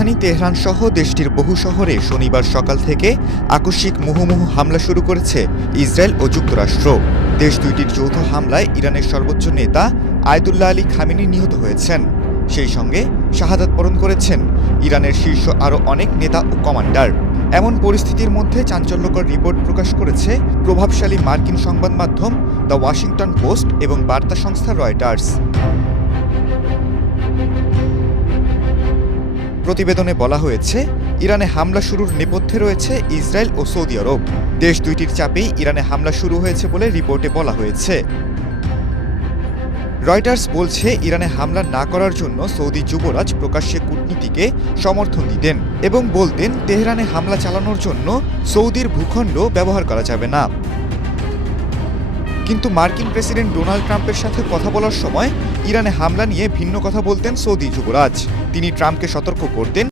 রাজধানী তেহরান সহ দেশটির বহু শহরে শনিবার সকাল থেকে আকস্মিক মুহুর্মুহু হামলা শুরু করেছে ইসরায়েল ও যুক্তরাষ্ট্র। দেশ দুইটির যৌথ হামলায় ইরানের সর্বোচ্চ নেতা আয়াতুল্লাহ আলী খামেনি নিহত হয়েছেন। সেই সঙ্গে শাহাদাত বরণ করেছেন ইরানের শীর্ষ আরও অনেক নেতা ও কমান্ডার। এমন পরিস্থিতির মধ্যে চাঞ্চল্যকর রিপোর্ট প্রকাশ করেছে প্রভাবশালী মার্কিন সংবাদ মাধ্যম দ্য ওয়াশিংটন পোস্ট এবং বার্তা সংস্থা রয়টার্স। প্রতিবেদনে বলা হয়েছে, ইরানে হামলা শুরুর নেপথ্যে রয়েছে ইসরায়েল ও সৌদি আরব। দেশ দুইটির চাপেই ইরানে হামলা শুরু হয়েছে বলে রিপোর্টে বলা হয়েছে। রয়টার্স বলছে, ইরানে হামলা না করার জন্য সৌদি যুবরাজ প্রকাশ্যে কূটনীতিকে সমর্থন দিতেন এবং বলতেন তেহরানে হামলা চালানোর জন্য সৌদির ভূখণ্ড ব্যবহার করা যাবে না। কিন্তু মার্কিন প্রেসিডেন্ট ডোনাল্ড ট্রাম্পের সাথে কথা বলার সময় ইরানে হামলা নিয়ে ভিন্ন কথা বলতেন সৌদি যুবরাজ। তিনি ট্রাম্পকে সতর্ক করতেন